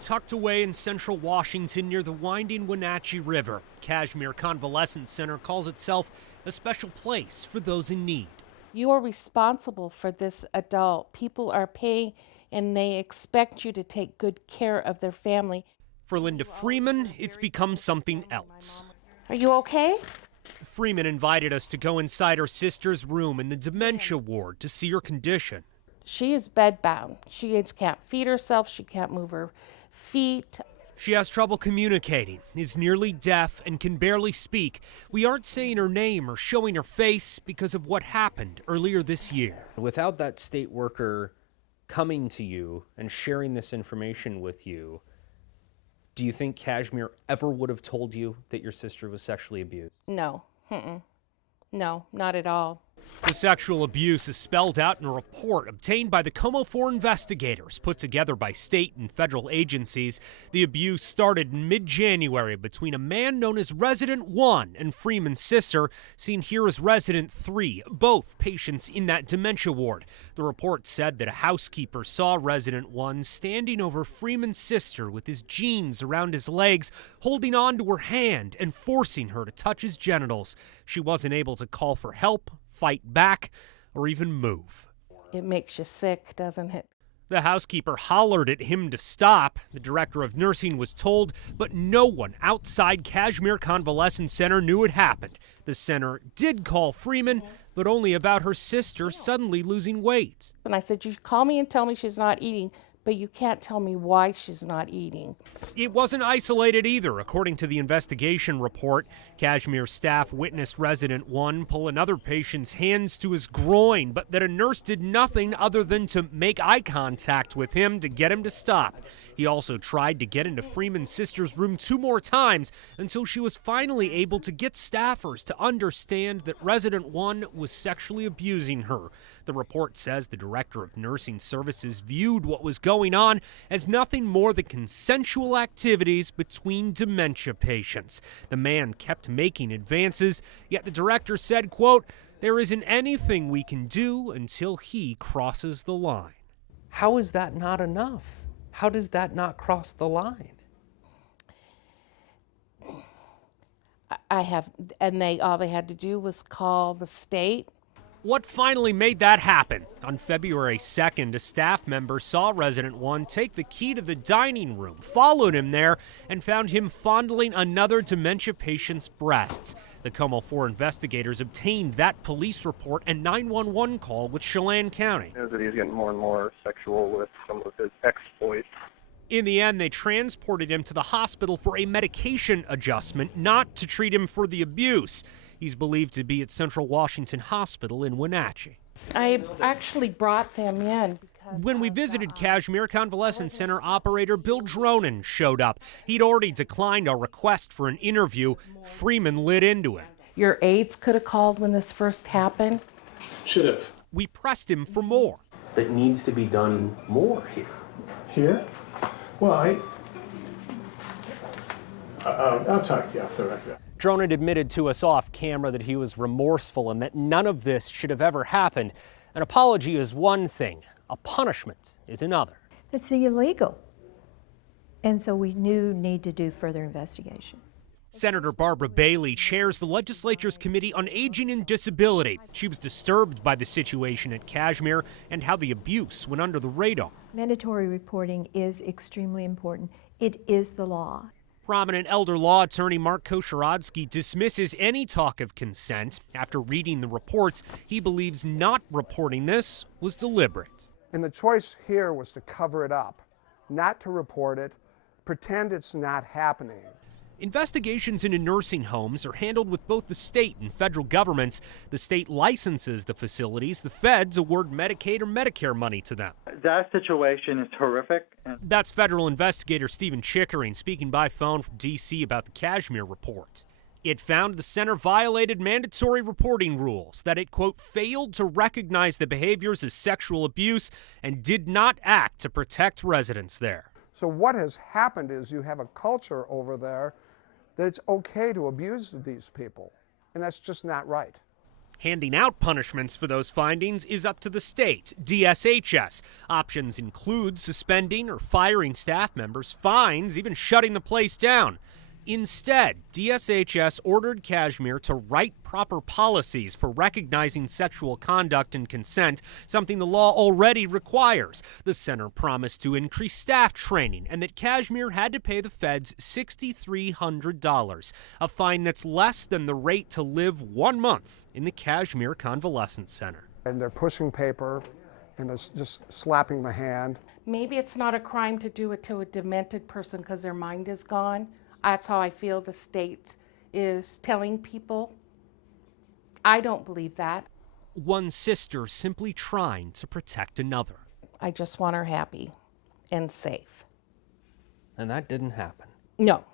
Tucked away in central Washington near the winding Wenatchee River, Cashmere Convalescent Center calls itself a special place for those in need. You are responsible for this adult. People are paying and they expect you to take good care of their family. For Linda Freeman, it's become something else. Are you okay? Freeman invited us to go inside her sister's room in the dementia ward to see her condition. She is bedbound. She can't feed herself. She can't move her feet. She has trouble communicating, is nearly deaf, and can barely speak. We aren't saying her name or showing her face because of what happened earlier this year. Without that state worker coming to you and sharing this information with you, do you think Cashmere ever would have told you that your sister was sexually abused? No. No, not at all. The sexual abuse is spelled out in a report obtained by the Como 4 investigators put together by state and federal agencies. The abuse started in mid-January between a man known as Resident 1 and Freeman's sister, seen here as Resident 3, both patients in that dementia ward. The report said that a housekeeper saw Resident 1 standing over Freeman's sister with his jeans around his legs, holding on to her hand and forcing her to touch his genitals. She wasn't able to call for help, fight back, or even move. It makes you sick, doesn't it? The housekeeper hollered at him to stop. The director of nursing was told, but no one outside Cashmere Convalescent Center knew it happened. The center did call Freeman, but only about her sister suddenly losing weight. And I said, you call me and tell me she's not eating, but you can't tell me why she's not eating. It wasn't isolated either. According to the investigation report, Cashmere staff witnessed Resident 1 pull another patient's hands to his groin, but that a nurse did nothing other than to make eye contact with him to get him to stop. He also tried to get into Freeman's sister's room 2 more times until she was finally able to get staffers to understand that Resident 1 was sexually abusing her. The report says the director of nursing services viewed what was going on as nothing more than consensual activities between dementia patients. The man kept making advances, yet the director said, quote, "There isn't anything we can do until he crosses the line." How is that not enough? How does that not cross the line? All they had to do was call the state. What finally made that happen? On February 2nd, a staff member saw Resident 1 take the key to the dining room, followed him there, and found him fondling another dementia patient's breasts. The Como 4 investigators obtained that police report and 911 call with Chelan County. That he's getting more and more sexual with some of his exploits. In the end, they transported him to the hospital for a medication adjustment, not to treat him for the abuse. He's believed to be at Central Washington Hospital in Wenatchee. I actually brought them in. When we visited Cashmere Convalescent Center, operator Bill Dronin showed up. He'd already declined our request for an interview. Freeman lit into him. Your aides could have called when this first happened. Should have. We pressed him for more. That needs to be done more here. Here? Well, I'll talk to you off the record. Dronin admitted to us off camera that he was remorseful and that none of this should have ever happened. An apology is one thing, a punishment is another. That's illegal. And so we need to do further investigation. Senator Barbara Bailey chairs the legislature's Committee on Aging and Disability. She was disturbed by the situation at Cashmere and how the abuse went under the radar. Mandatory reporting is extremely important. It is the law. Prominent elder law attorney Mark Kosharadsky dismisses any talk of consent. After reading the reports, he believes not reporting this was deliberate. And the choice here was to cover it up, not to report it, pretend it's not happening. Investigations into nursing homes are handled with both the state and federal governments. The state licenses the facilities. The feds award Medicaid or Medicare money to them. That situation is horrific. That's federal investigator Stephen Chickering speaking by phone from D.C. about the Cashmere report. It found the center violated mandatory reporting rules, that it, quote, failed to recognize the behaviors as sexual abuse and did not act to protect residents there. So what has happened is you have a culture over there that it's okay to abuse these people, and that's just not right. Handing out punishments for those findings is up to the state, DSHS. Options include suspending or firing staff members, fines, even shutting the place down. Instead, DSHS ordered Cashmere to write proper policies for recognizing sexual conduct and consent, something the law already requires. The center promised to increase staff training and that Cashmere had to pay the feds $6,300, a fine that's less than the rate to live 1 month in the Cashmere Convalescent Center. And they're pushing paper and they're just slapping the hand. Maybe it's not a crime to do it to a demented person because their mind is gone. That's how I feel the state is telling people. I don't believe that. One sister simply trying to protect another. I just want her happy and safe. And that didn't happen. No.